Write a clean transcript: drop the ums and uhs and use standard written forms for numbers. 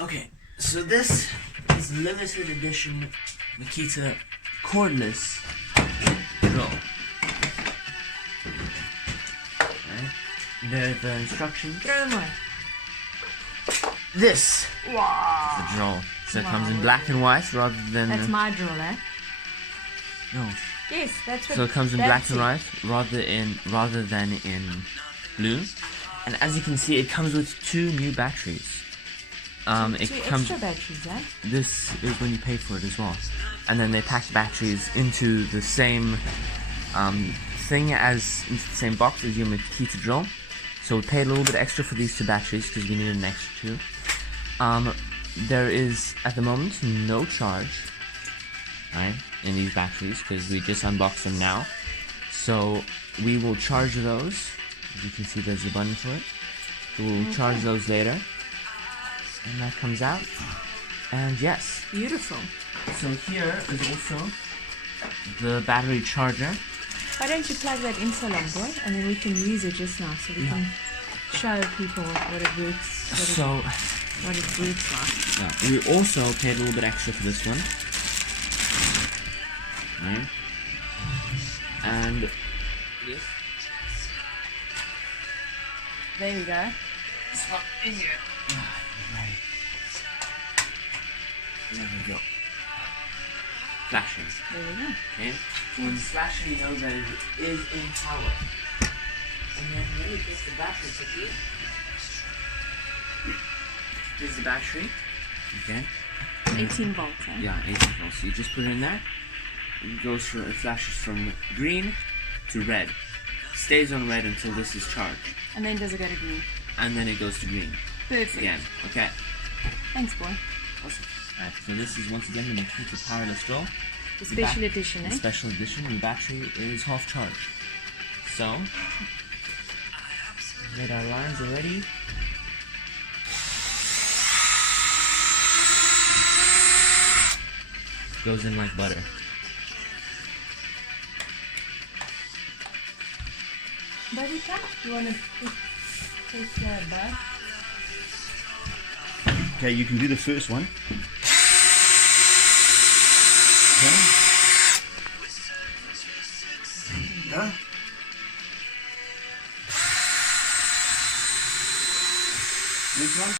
Okay, so this is limited edition Makita cordless drill. Right? There are the instructions. Throw them away. This is the drill. So it comes in black and white rather than... That's my drill, eh? No. Yes, that's what... So it comes in black and white rather than in blue. And as you can see, it comes with 2 new batteries. Extra batteries, eh? This is when you pay for it as well. And then they pack batteries into the same thing into the same box as your Makita drill. So we paid a little bit extra for these 2 batteries because we needed an extra 2. There is at the moment no charge, right, in these batteries because we just unboxed them now. So we will charge those. As you can see, there's a button for it. We'll charge those later. And that comes out. And yes. Beautiful. So here is also the battery charger. Why don't you plug that in so long, boy? And then we can use it just now so we can show people what it works, what it works like. Yeah, we also paid a little bit extra for this one. Right? And this. There we go. It's not in here. Right. There we go. Flashing. There we go. Okay? When it's flashing, you know that it is in power. And then let me get the battery quickly. Here's the battery. Okay? 18 volts, eh? Yeah, 18 volts. So you just put it in there. It flashes from green to red. Stays on red until this is charged. And then does it go to green? And then it goes to green. Perfect. Again. Okay. Thanks, boy. Awesome. Alright, so this is once again the Makita powerless drill. The special edition, eh? The special edition. The battery is half charged. So, made our lines already. Goes in like butter. Baby cat, you want to take that back? Okay, you can do the first one. Okay. Next one.